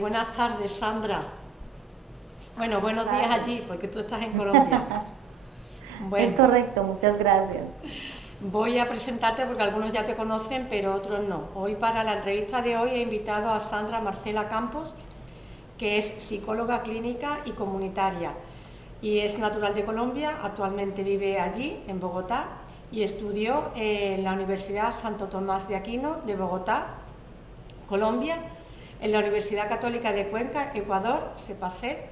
Buenas tardes, Sandra. Bueno, buenos días allí, porque tú estás en Colombia. Es Bueno, correcto, muchas gracias. voy a presentarte porque algunos ya te conocen, pero otros no. Hoy para la entrevista de hoy he invitado a Sandra Marcela Campos, que es psicóloga clínica y comunitaria y es natural de Colombia, actualmente vive allí, en Bogotá, y estudió en la Universidad Santo Tomás de Aquino de Bogotá, Colombia, en la Universidad Católica de Cuenca, Ecuador, CEPACET,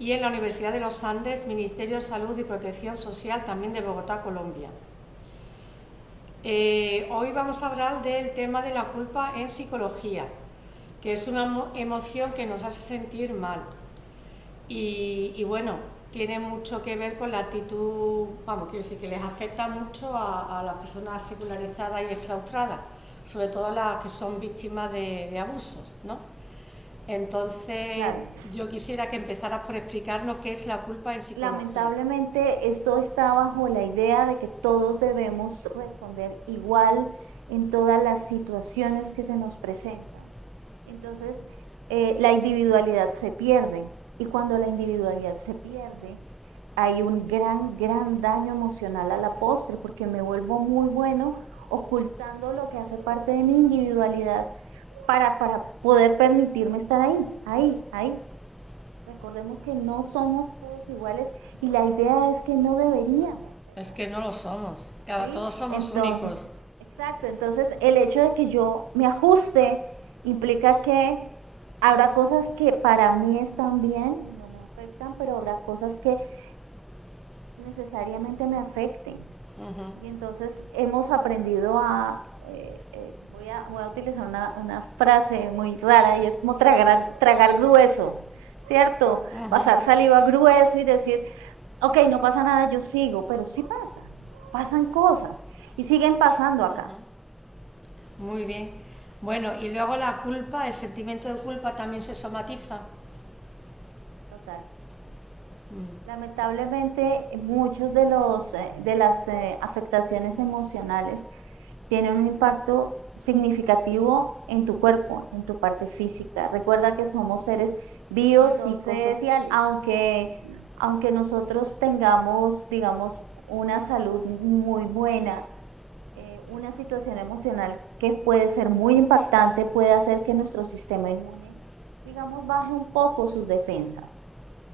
y en la Universidad de los Andes, Ministerio de Salud y Protección Social, también de Bogotá, Colombia. Hoy vamos a hablar del tema de la culpa en psicología, que es una emoción que nos hace sentir mal. Y bueno, tiene mucho que ver con la actitud, vamos, quiero decir que les afecta mucho a las personas secularizadas y exclaustradas, sobre todo las que son víctimas de abusos, ¿no? Entonces, Claro. yo quisiera que empezaras por explicarnos qué es la culpa en psicología. Lamentablemente esto está bajo la idea de que todos debemos responder igual en todas las situaciones que se nos presentan. Entonces, la individualidad se pierde y cuando la individualidad se pierde, hay un gran daño emocional a la postre porque me vuelvo muy bueno ocultando lo que hace parte de mi individualidad para poder permitirme estar ahí. Recordemos que no somos todos iguales y la idea es que no deberíamos. Es que no lo somos, ¿Sí? todos somos Entonces, únicos. exacto, entonces el hecho de que yo me ajuste implica que habrá cosas que para mí están bien, no me afectan, pero habrá cosas que necesariamente me afecten. Y entonces hemos aprendido voy a utilizar una frase muy rara y es como tragar grueso, ¿cierto? Pasar saliva grueso y decir, ok, no pasa nada, yo sigo, pero sí pasan cosas y siguen pasando acá. Muy bien. Bueno, y luego la culpa, el sentimiento de culpa también se somatiza. Total. Lamentablemente, muchos de las afectaciones emocionales tienen un impacto significativo en tu cuerpo, en tu parte física. Recuerda que somos seres biopsicosociales, aunque nosotros tengamos, digamos, una salud muy buena, una situación emocional que puede ser muy impactante puede hacer que nuestro sistema inmune, digamos, baje un poco sus defensas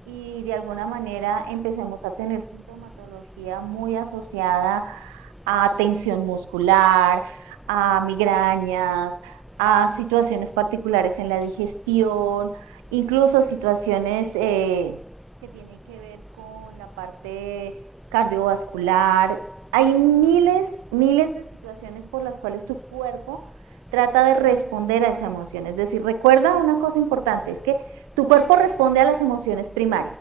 y de alguna manera empecemos a tener sintomatología muy asociada a tensión muscular, a migrañas, a situaciones particulares en la digestión, incluso situaciones que tienen que ver con la parte cardiovascular. Hay miles de situaciones por las cuales tu cuerpo trata de responder a esa emoción. Es decir, recuerda una cosa importante, es que tu cuerpo responde a las emociones primarias.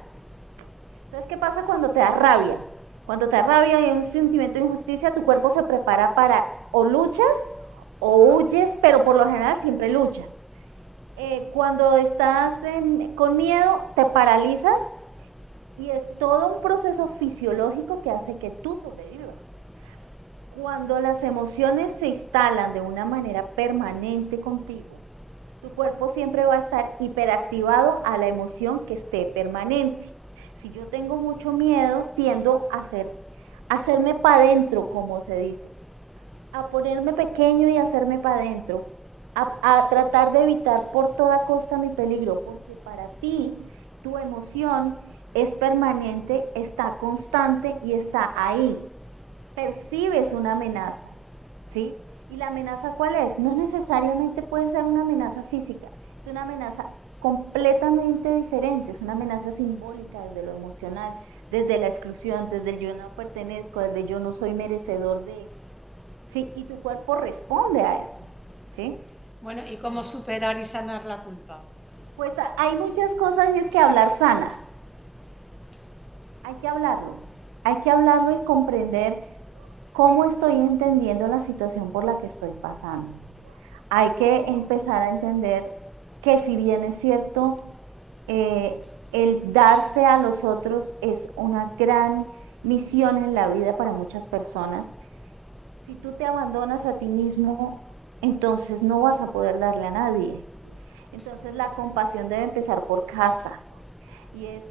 Entonces, ¿qué pasa cuando te da rabia? Cuando te da rabia y hay un sentimiento de injusticia, tu cuerpo se prepara para o luchas o huyes, pero por lo general siempre luchas. Cuando estás con miedo, te paralizas y es todo un proceso fisiológico que hace que tú sobrevivas. Cuando las emociones se instalan de una manera permanente contigo, tu cuerpo siempre va a estar hiperactivado a la emoción que esté permanente. Si yo tengo mucho miedo, tiendo a hacerme para adentro, como se dice, a ponerme pequeño y hacerme para adentro, a tratar de evitar por toda costa mi peligro, porque para ti tu emoción es permanente, está constante y está ahí. Percibes una amenaza, ¿sí? ¿Y la amenaza cuál es? No necesariamente puede ser una amenaza física, es una amenaza completamente diferente, es una amenaza simbólica desde lo emocional, desde la exclusión, desde el yo no pertenezco, desde yo no soy merecedor de, ¿sí? Y tu cuerpo responde a eso, ¿sí? Bueno, ¿y cómo superar y sanar la culpa? Pues hay muchas cosas y es que hablar sana, hay que hablarlo y comprender cómo estoy entendiendo la situación por la que estoy pasando. Hay que empezar a entender que si bien es cierto, el darse a los otros es una gran misión en la vida para muchas personas, si tú te abandonas a ti mismo, entonces no vas a poder darle a nadie. Entonces la compasión debe empezar por casa. Y es,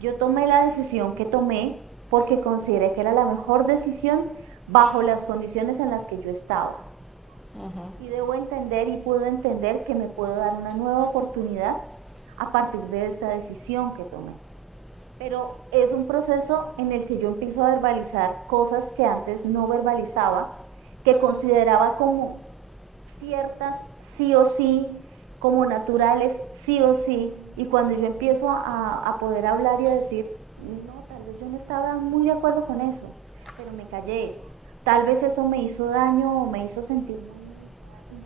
yo tomé la decisión que tomé porque consideré que era la mejor decisión bajo las condiciones en las que yo estaba. Y debo entender y puedo entender que me puedo dar una nueva oportunidad a partir de esta decisión que tomé. Pero es un proceso en el que yo empiezo a verbalizar cosas que antes no verbalizaba, que consideraba como ciertas sí o sí, como naturales sí o sí, y cuando yo empiezo a poder hablar y a decir, no, tal vez yo no estaba muy de acuerdo con eso, pero me callé, tal vez eso me hizo daño o me hizo sentir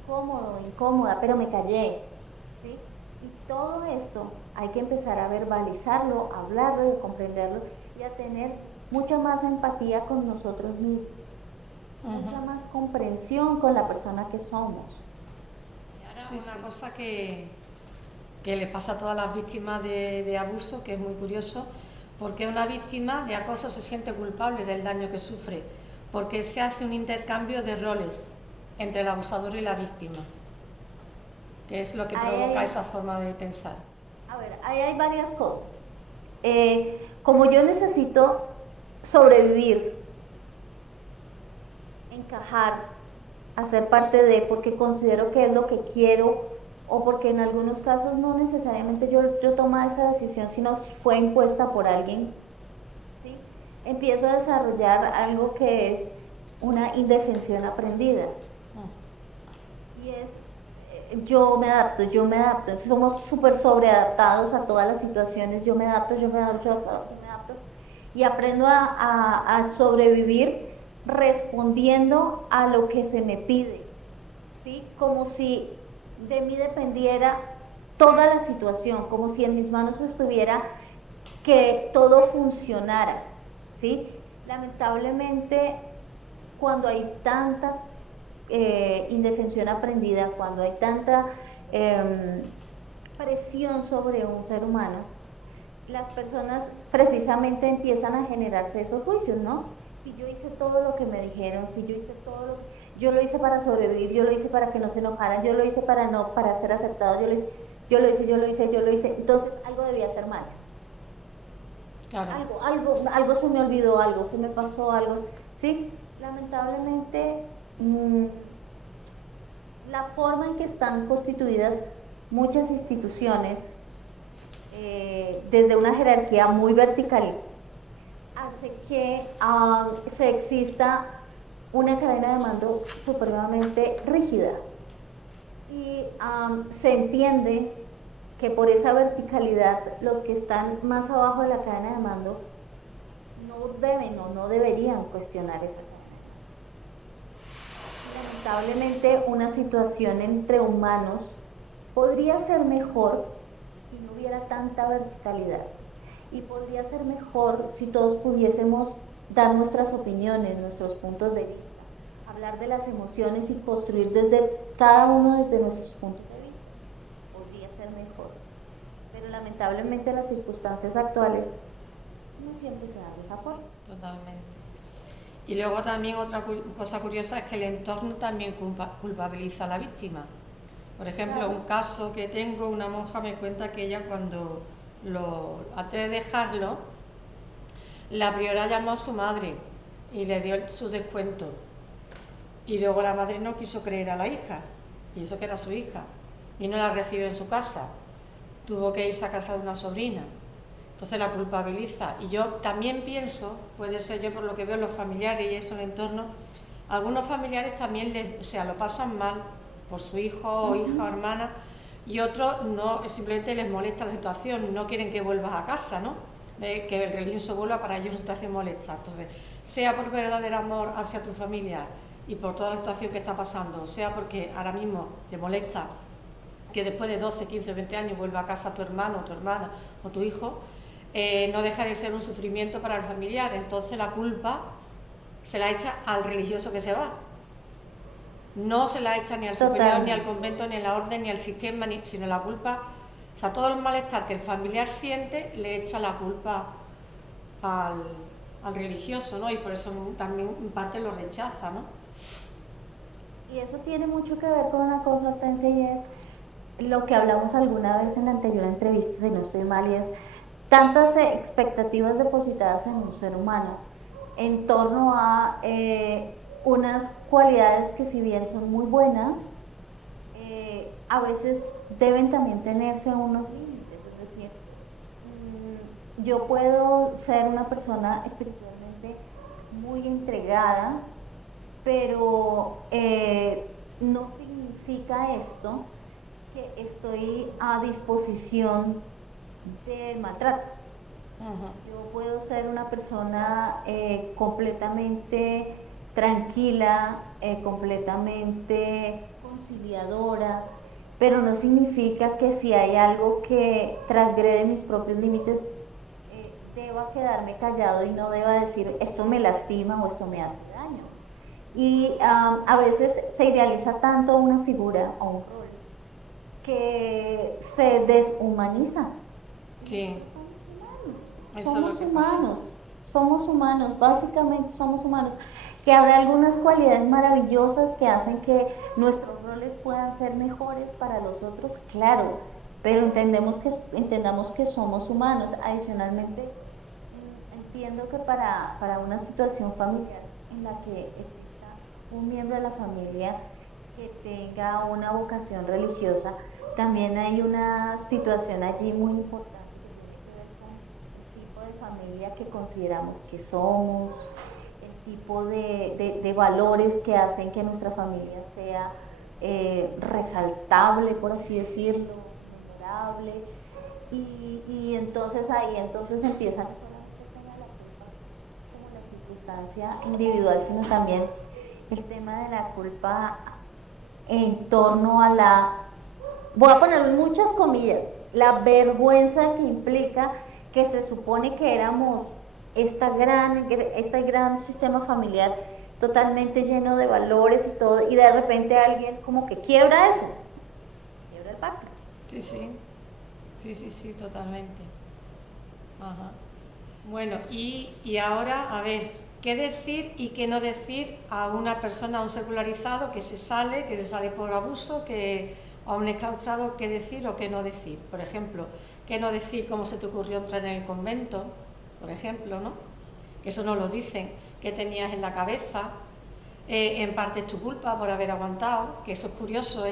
incómodo, incómoda, pero me callé, ¿sí? Y todo esto hay que empezar a verbalizarlo, a hablarlo, a comprenderlo y a tener mucha más empatía con nosotros mismos, mucha más comprensión con la persona que somos. Sí, una cosa que le pasa a todas las víctimas de abuso, que es muy curioso, porque una víctima de acoso se siente culpable del daño que sufre, porque se hace un intercambio de roles entre el abusador y la víctima, que es lo que provoca esa forma de pensar. A ver, ahí hay varias cosas. Como yo necesito sobrevivir, encajar, hacer parte de, porque considero que es lo que quiero, o porque en algunos casos no necesariamente yo tomaba esa decisión, sino fue impuesta por alguien, ¿sí? Empiezo a desarrollar algo que es una indefensión aprendida. Y es, yo me adapto. Entonces, somos súper sobreadaptados a todas las situaciones. Yo me adapto. Y aprendo a sobrevivir respondiendo a lo que se me pide, ¿sí? Como si de mí dependiera toda la situación, como si en mis manos estuviera que todo funcionara, ¿sí? Lamentablemente, cuando hay tanta indefensión aprendida, cuando hay tanta presión sobre un ser humano, las personas precisamente empiezan a generarse esos juicios, ¿no? Si yo hice todo lo que me dijeron, si yo hice todo lo que... Yo lo hice para sobrevivir, yo lo hice para que no se enojaran, yo lo hice para ser aceptado, yo lo hice, entonces algo debía ser mal. Claro. Algo se me olvidó, algo se me pasó, algo, ¿sí? Lamentablemente, la forma en que están constituidas muchas instituciones, desde una jerarquía muy vertical, hace que se exista una cadena de mando supremamente rígida y se entiende que por esa verticalidad los que están más abajo de la cadena de mando no deben o no deberían cuestionar esa cadena. Lamentablemente, una situación entre humanos podría ser mejor si no hubiera tanta verticalidad, y podría ser mejor si todos pudiésemos dar nuestras opiniones, nuestros puntos de vista, hablar de las emociones y construir desde cada uno desde nuestros puntos de vista. Podría ser mejor, pero lamentablemente las circunstancias actuales no siempre se dan de esa forma. Sí, totalmente. Y luego también otra cosa curiosa es que el entorno también culpabiliza a la víctima. Por ejemplo, un caso que tengo, una monja me cuenta que ella cuando antes de dejarlo, la priora llamó a su madre y le dio su descuento, y luego la madre no quiso creer a la hija, y eso que era su hija, y no la recibió en su casa, tuvo que irse a casa de una sobrina, entonces la culpabiliza. Y yo también pienso, puede ser yo por lo que veo en los familiares y eso en el entorno, algunos familiares también lo pasan mal por su hijo o hija o hermana, y otros no, simplemente les molesta la situación, no quieren que vuelvas a casa, ¿no? Que el religioso vuelva, para ellos una situación molesta. Entonces, sea por verdadero amor hacia tu familia y por toda la situación que está pasando, sea porque ahora mismo te molesta que después de 12, 15, 20 años vuelva a casa tu hermano, tu hermana o tu hijo, no deja de ser un sufrimiento para el familiar. Entonces la culpa se la echa al religioso que se va. No se la echa ni al superior, ni al convento, ni a la orden, ni al sistema, sino la culpa, o sea, todo el malestar que el familiar siente le echa la culpa al religioso, ¿no? Y por eso también en parte lo rechaza, ¿no? Y eso tiene mucho que ver con una cosa, Hortensia, y es lo que hablamos alguna vez en la anterior entrevista, si no estoy mal, y es tantas expectativas depositadas en un ser humano en torno a unas cualidades que si bien son muy buenas, a veces deben también tenerse unos límites, es decir, yo puedo ser una persona espiritualmente muy entregada, pero no significa esto que estoy a disposición del maltrato. Yo puedo ser una persona completamente tranquila, completamente conciliadora, pero no significa que si hay algo que transgrede mis propios límites, deba quedarme callado y no deba decir esto me lastima o esto me hace daño. Y a veces se idealiza tanto una figura o un rol que se deshumaniza. Sí. Somos humanos, básicamente somos humanos, que habrá algunas cualidades maravillosas que hacen que nuestros roles puedan ser mejores para los otros, claro, pero entendamos que somos humanos. Adicionalmente, entiendo que para una situación familiar en la que exista un miembro de la familia que tenga una vocación religiosa, también hay una situación allí muy importante familia que consideramos que somos, el tipo de valores que hacen que nuestra familia sea resaltable, por así decirlo, memorable, y entonces ahí empiezan no solamente como la circunstancia individual, sino también el tema de la culpa en torno a voy a poner muchas comillas, la vergüenza que implica que se supone que éramos este gran sistema familiar totalmente lleno de valores y todo, y de repente alguien como que quiebra eso, quiebra el pacto. Sí, totalmente. Ajá. Bueno, y ahora, a ver, ¿qué decir y qué no decir a una persona, a un secularizado que se sale por abuso, a un exclaustrado, qué decir o qué no decir? Por ejemplo, ¿qué no decir cómo se te ocurrió entrar en el convento? Por ejemplo, ¿no? Que eso no lo dicen, qué tenías en la cabeza, en parte es tu culpa por haber aguantado, que eso es curioso,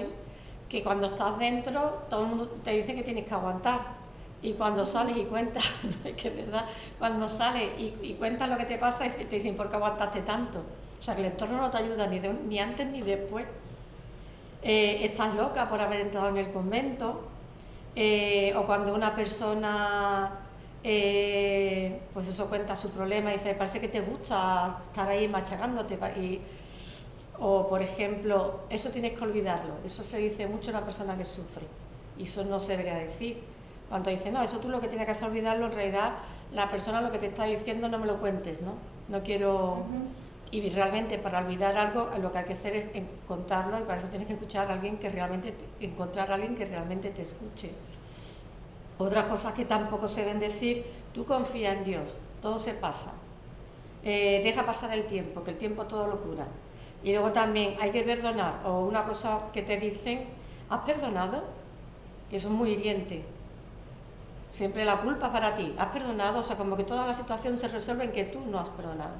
que cuando estás dentro todo el mundo te dice que tienes que aguantar, y cuando sales y cuentas, es que es verdad, cuando sales y cuentas lo que te pasa, te dicen ¿por qué aguantaste tanto? O sea que el entorno no te ayuda ni antes ni después. Estás loca por haber entrado en el convento. O cuando una persona pues eso, cuenta su problema y dice parece que te gusta estar ahí machacándote, o por ejemplo, eso tienes que olvidarlo, eso se dice mucho a una persona que sufre y eso no se debería decir. Cuando dice no, eso tú lo que tienes que hacer es olvidarlo, en realidad la persona lo que te está diciendo no me lo cuentes, no quiero. Y realmente para olvidar algo lo que hay que hacer es encontrarlo, y para eso tienes que escuchar a alguien que realmente encontrar a alguien que realmente te escuche. Otras cosas que tampoco se deben decir: tú confía en Dios, todo se pasa, deja pasar el tiempo, que el tiempo todo lo cura. Y luego también hay que perdonar, o una cosa que te dicen: ¿has perdonado? Que eso es muy hiriente. Siempre la culpa para ti. ¿Has perdonado? O sea, como que toda la situación se resuelve en que tú no has perdonado.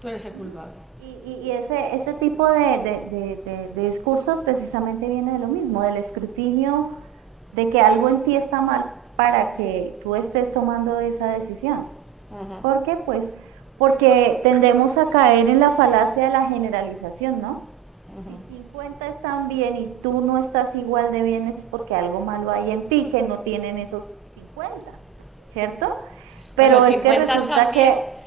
Tú eres el culpable. Y ese tipo de discurso precisamente viene de lo mismo, del escrutinio de que algo en ti está mal para que tú estés tomando esa decisión. ¿Por qué? Pues porque tendemos a caer en la falacia de la generalización, ¿no? Si 50 están bien y tú no estás igual de bien, es porque algo malo hay en ti que no tienen esos 50, ¿cierto? Pero es que resulta que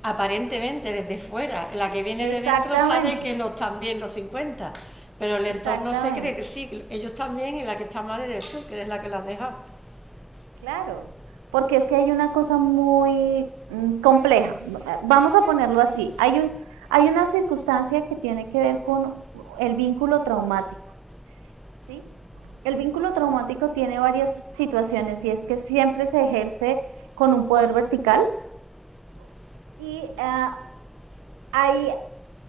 aparentemente desde fuera, la que viene de dentro sabe que no están bien los 50, pero el entorno se cree que sí, ellos están bien, y la que está mal eres tú, que eres la que las deja. Claro, porque es que hay una cosa muy compleja, vamos a ponerlo así, hay una circunstancia que tiene que ver con el vínculo traumático, ¿sí? El vínculo traumático tiene varias situaciones, y es que siempre se ejerce con un poder vertical, y hay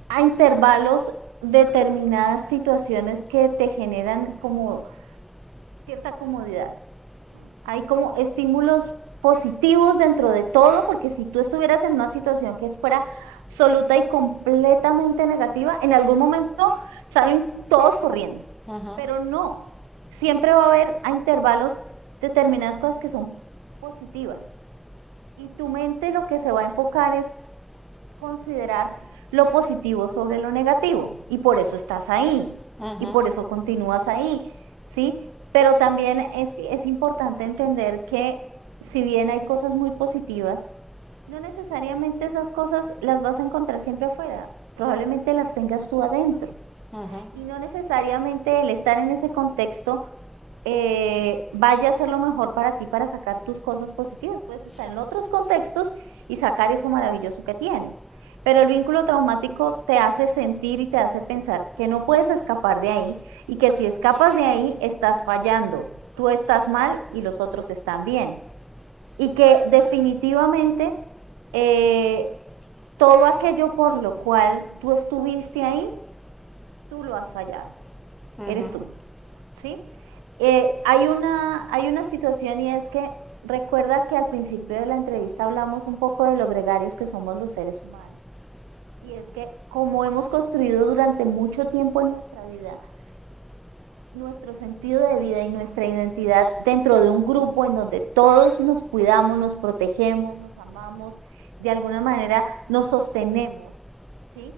a intervalos determinadas situaciones que te generan como cierta comodidad. Hay como estímulos positivos dentro de todo, porque si tú estuvieras en una situación que fuera absoluta y completamente negativa, en algún momento salen todos corriendo. Pero no, siempre va a haber a intervalos determinadas cosas que son positivas. Y tu mente lo que se va a enfocar es considerar lo positivo sobre lo negativo, y por eso estás ahí, y por eso continúas ahí, ¿sí? Pero también es importante entender que si bien hay cosas muy positivas, no necesariamente esas cosas las vas a encontrar siempre afuera, probablemente las tengas tú adentro. Y no necesariamente el estar en ese contexto vaya a ser lo mejor para ti para sacar tus cosas positivas. Puedes estar en otros contextos y sacar eso maravilloso que tienes. Pero el vínculo traumático te hace sentir y te hace pensar que no puedes escapar de ahí, y que si escapas de ahí estás fallando, tú estás mal y los otros están bien. Y que definitivamente todo aquello por lo cual tú estuviste ahí, tú lo has fallado, eres tú, ¿sí? Hay una situación, y es que recuerda que al principio de la entrevista hablamos un poco de lo gregarios que somos los seres humanos. Y es que como hemos construido durante mucho tiempo en nuestra vida nuestro sentido de vida y nuestra identidad dentro de un grupo en donde todos nos cuidamos, nos protegemos, nos amamos, de alguna manera nos sostenemos, ¿sí?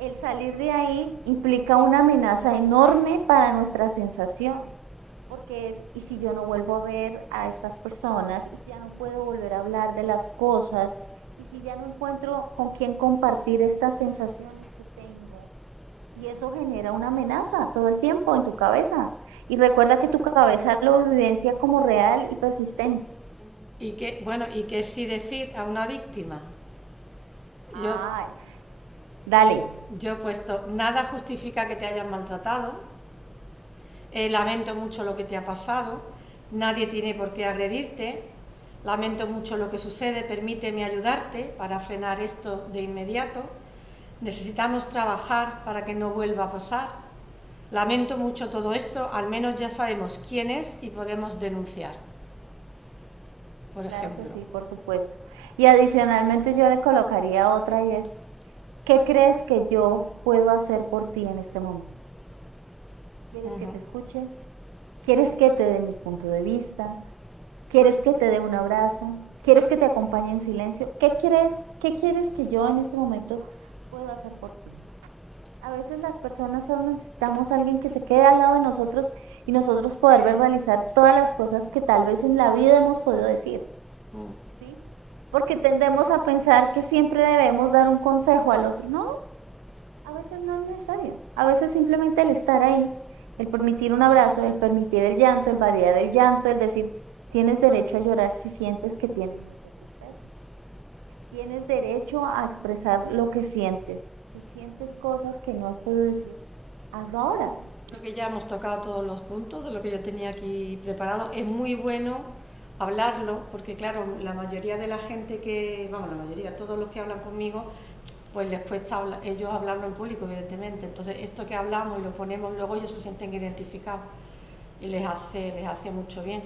El salir de ahí implica una amenaza enorme para nuestra sensación, porque es, ¿y si yo no vuelvo a ver a estas personas? ¿Y si ya no puedo volver a hablar de las cosas? ¿Y si ya no encuentro con quién compartir estas sensaciones que tengo? Y eso genera una amenaza todo el tiempo en tu cabeza. Y recuerda que tu cabeza lo vivencia como real y persistente. Y que sí decir a una víctima. Dale. Yo he puesto, nada justifica que te hayan maltratado, lamento mucho lo que te ha pasado, nadie tiene por qué agredirte, lamento mucho lo que sucede, permíteme ayudarte para frenar esto de inmediato, necesitamos trabajar para que no vuelva a pasar, lamento mucho todo esto, al menos ya sabemos quién es y podemos denunciar, por ejemplo. Sí, por supuesto. Y adicionalmente yo le colocaría otra, y es, ¿qué crees que yo puedo hacer por ti en este momento? ¿Quieres que te escuche? ¿Quieres que te dé mi punto de vista? ¿Quieres que te dé un abrazo? ¿Quieres que te acompañe en silencio? ¿Qué quieres que yo en este momento pueda hacer por ti? A veces las personas solo necesitamos a alguien que se quede al lado de nosotros y nosotros poder verbalizar todas las cosas que tal vez en la vida hemos podido decir. ¿Sí? Porque tendemos a pensar que siempre debemos dar un consejo al otro. No, a veces no es necesario. A veces simplemente el estar ahí, el permitir un abrazo, el permitir el llanto, el validar el llanto, el decir, tienes derecho a llorar si sientes que tienes. Tienes derecho a expresar lo que sientes. Si sientes cosas que no has podido decir, hazlo ahora. Creo que ya hemos tocado todos los puntos de lo que yo tenía aquí preparado. Es muy bueno hablarlo, porque claro, la mayoría de la gente todos los que hablan conmigo, pues les cuesta ellos hablarlo en público, evidentemente. Entonces, esto que hablamos y lo ponemos luego, ellos se sienten identificados y les hace mucho bien.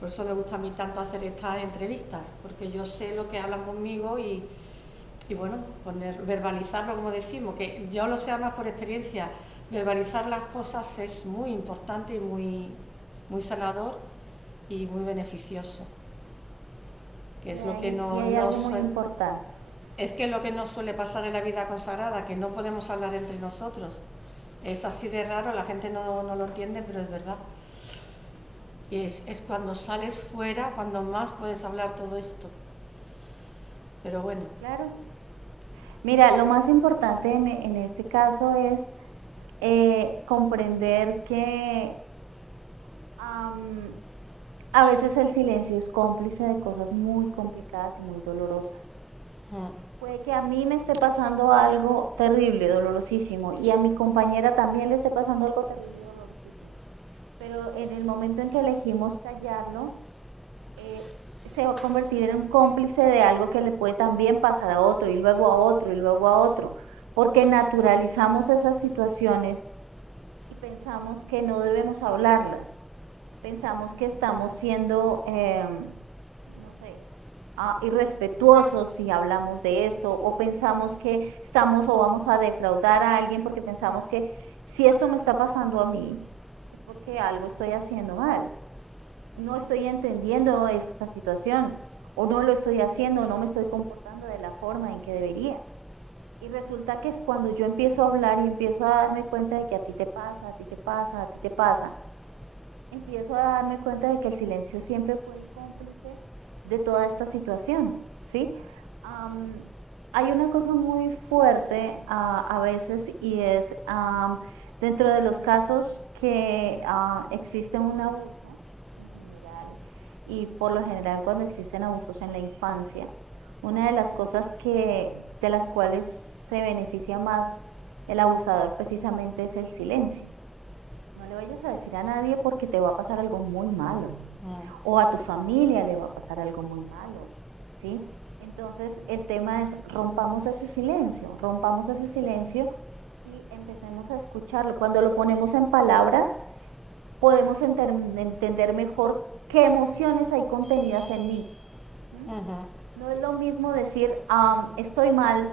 Por eso me gusta a mí tanto hacer estas entrevistas, porque yo sé lo que hablan conmigo y bueno, verbalizarlo, como decimos, que yo lo sé más por experiencia. Verbalizar las cosas es muy importante y muy sanador y muy beneficioso. Que es lo que es que lo que nos suele pasar en la vida consagrada, que no podemos hablar entre nosotros. Es así de raro, la gente no lo entiende, pero es verdad. Y es cuando sales fuera cuando más puedes hablar todo esto. Pero bueno. Claro. Mira, lo más importante en este caso es comprender que a veces el silencio es cómplice de cosas muy complicadas y muy dolorosas. Puede que a mí me esté pasando algo terrible, dolorosísimo, y a mi compañera también le esté pasando algo terrible, pero en el momento en que elegimos callarlo, se va a convertir en un cómplice de algo que le puede también pasar a otro, y luego a otro, y luego a otro, porque naturalizamos esas situaciones y pensamos que no debemos hablarlas. pensamos que estamos siendo irrespetuosos si hablamos de esto, o pensamos que estamos o vamos a defraudar a alguien porque pensamos que si esto me está pasando a mí es porque algo estoy haciendo mal, no estoy entendiendo esta situación, o no lo estoy haciendo, o no me estoy comportando de la forma en que debería. Y resulta que es cuando yo empiezo a hablar y empiezo a darme cuenta de que a ti te pasa, a ti te pasa, a ti te pasa, empiezo a darme cuenta de que el silencio siempre fue cómplice de toda esta situación, ¿sí? Hay una cosa muy fuerte a veces, y es dentro de los casos que existe un abuso, y por lo general cuando existen abusos en la infancia, una de las cosas de las cuales se beneficia más el abusador precisamente es el silencio. No le vayas a decir a nadie porque te va a pasar algo muy malo, o a tu familia le va a pasar algo muy malo, ¿sí? Entonces el tema es rompamos ese silencio y empecemos a escucharlo. Cuando lo ponemos en palabras, podemos entender mejor qué emociones hay contenidas en mí. No es lo mismo decir estoy mal,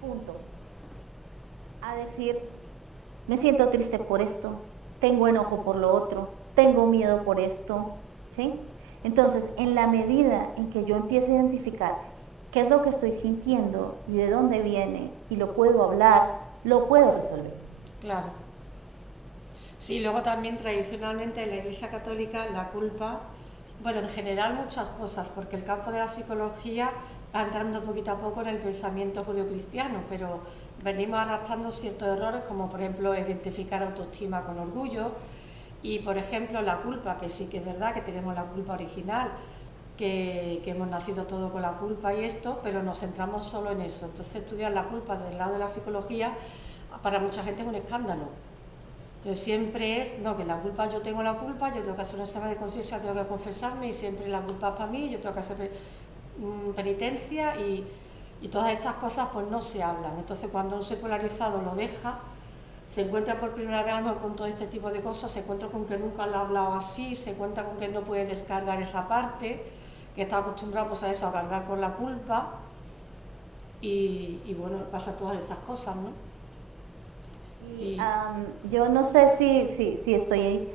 punto, a decir me siento triste por esto, tengo enojo por lo otro, tengo miedo por esto, ¿sí? Entonces, en la medida en que yo empiece a identificar qué es lo que estoy sintiendo y de dónde viene, y lo puedo hablar, lo puedo resolver. Claro. Sí, luego también tradicionalmente en la Iglesia Católica la culpa, bueno, en general muchas cosas, porque el campo de la psicología va entrando poquito a poco en el pensamiento judeocristiano, pero venimos arrastrando ciertos errores, como por ejemplo identificar autoestima con orgullo, y por ejemplo la culpa, que sí que es verdad que tenemos la culpa original, que hemos nacido todo con la culpa y esto, pero nos centramos solo en eso. Entonces estudiar la culpa desde el lado de la psicología para mucha gente es un escándalo. Entonces siempre es, no, que la culpa, yo tengo la culpa, yo tengo que hacer un examen de conciencia, tengo que confesarme, y siempre la culpa es para mí, yo tengo que hacer penitencia, y todas estas cosas pues no se hablan. Entonces cuando un secularizado lo deja, se encuentra por primera vez con todo este tipo de cosas, se encuentra con que nunca lo ha hablado así, se encuentra con que no puede descargar esa parte, que está acostumbrado pues a eso, a cargar con la culpa, y bueno, pasa todas estas cosas, ¿no? Yo no sé si estoy,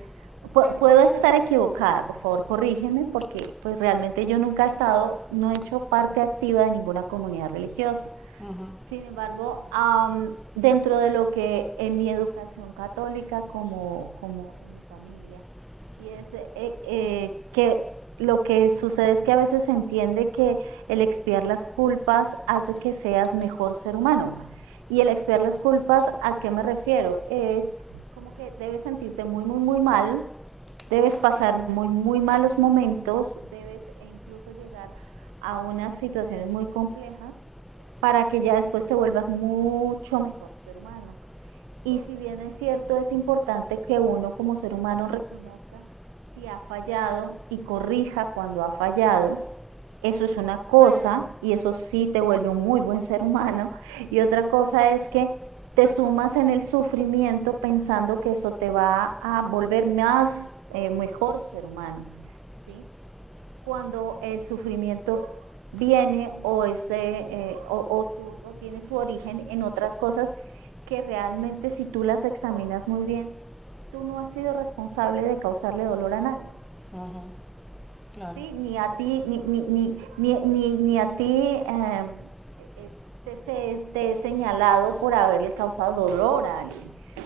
puedo estar equivocada, por favor corrígeme, porque pues realmente yo nunca he estado, no he hecho parte activa de ninguna comunidad religiosa. Sin embargo, dentro de lo que en mi educación católica como familia, y es que lo que sucede es que a veces se entiende que el expiar las culpas hace que seas mejor ser humano. Y el expiar las culpas, ¿a qué me refiero? Es como que debes sentirte muy, muy, muy mal, debes pasar muy, muy malos momentos, debes incluso llegar a unas situaciones muy complejas para que ya después te vuelvas mucho mejor ser humano. Y si bien es cierto, es importante que uno como ser humano reconozca si ha fallado y corrija cuando ha fallado. Eso es una cosa, y eso sí te vuelve un muy buen ser humano. Y otra cosa es que te sumas en el sufrimiento pensando que eso te va a volver más mejor ser humano, ¿sí? Cuando el sufrimiento viene o tiene su origen en otras cosas que realmente, si tú las examinas muy bien, tú no has sido responsable de causarle dolor a nadie. Claro. ¿Sí? Ni a ti, ni a ti te he señalado por haberle causado dolor a alguien.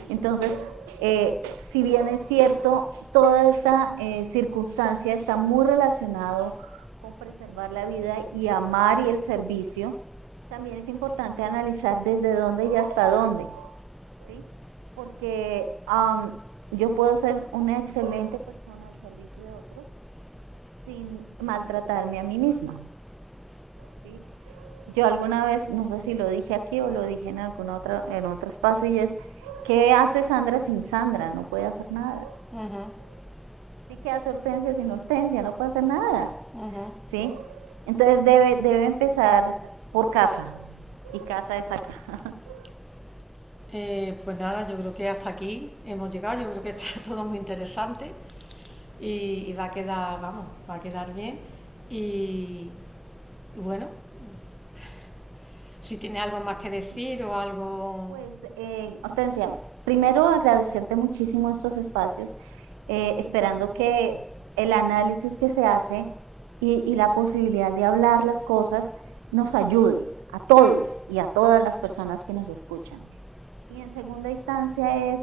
Entonces, si bien es cierto, toda esta circunstancia está muy relacionado con preservar la vida y amar y el servicio, también es importante analizar desde dónde y hasta dónde, ¿sí? Porque yo puedo ser una excelente persona sin maltratarme a mí misma. ¿Sí? Yo alguna vez, no sé si lo dije aquí o lo dije en otro espacio, y es, ¿qué hace Sandra sin Sandra? No puede hacer nada. ¿Sí? ¿Qué hace Hortensia sin Hortensia? No puede hacer nada. ¿Sí? Entonces debe empezar por casa, y casa es acá. Pues nada, yo creo que hasta aquí hemos llegado, yo creo que está todo muy interesante y va a quedar, vamos, va a quedar bien y bueno, si tiene algo más que decir o algo... Pues, Hortensia, primero agradecerte muchísimo estos espacios, esperando que el análisis que se hace y la posibilidad de hablar las cosas nos ayude a todos y a todas las personas que nos escuchan. Y en segunda instancia es,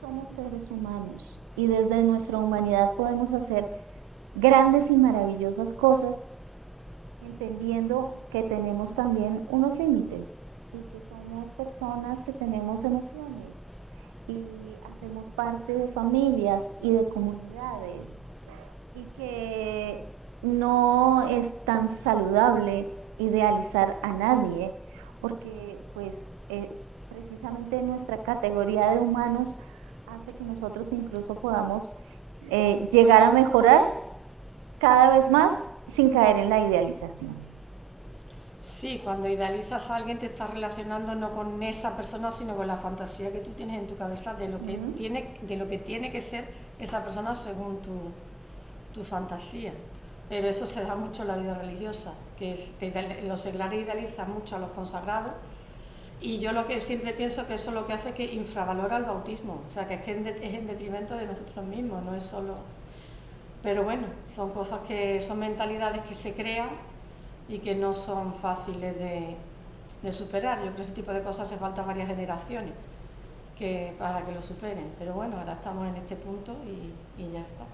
somos seres humanos y desde nuestra humanidad podemos hacer grandes y maravillosas cosas, entendiendo que tenemos también unos límites y que somos personas que tenemos emociones y hacemos parte de familias y de comunidades y que no es tan saludable idealizar a nadie porque pues precisamente nuestra categoría de humanos hace que nosotros incluso podamos llegar a mejorar cada vez más sin caer en la idealización. Sí, cuando idealizas a alguien te estás relacionando no con esa persona, sino con la fantasía que tú tienes en tu cabeza de lo que, tiene que ser esa persona según tu fantasía. Pero eso se da mucho en la vida religiosa, que los seglares idealizan mucho a los consagrados y yo lo que siempre pienso que eso es lo que hace que infravalora el bautismo, o sea que es en detrimento de nosotros mismos, no es solo... Pero bueno, son cosas que son mentalidades que se crean y que no son fáciles de superar. Yo creo que ese tipo de cosas hace falta varias generaciones para que lo superen, pero bueno, ahora estamos en este punto y ya está.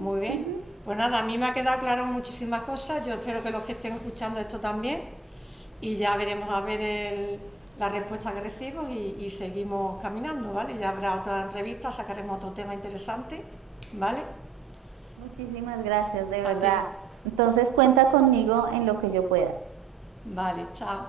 Muy bien, pues nada, a mí me ha quedado claro muchísimas cosas, yo espero que los que estén escuchando esto también y ya veremos a ver la respuesta que recibo y seguimos caminando, ¿vale? Ya habrá otra entrevista, sacaremos otro tema interesante, ¿vale? Muchísimas gracias, de verdad. Entonces cuenta conmigo en lo que yo pueda. Vale, chao.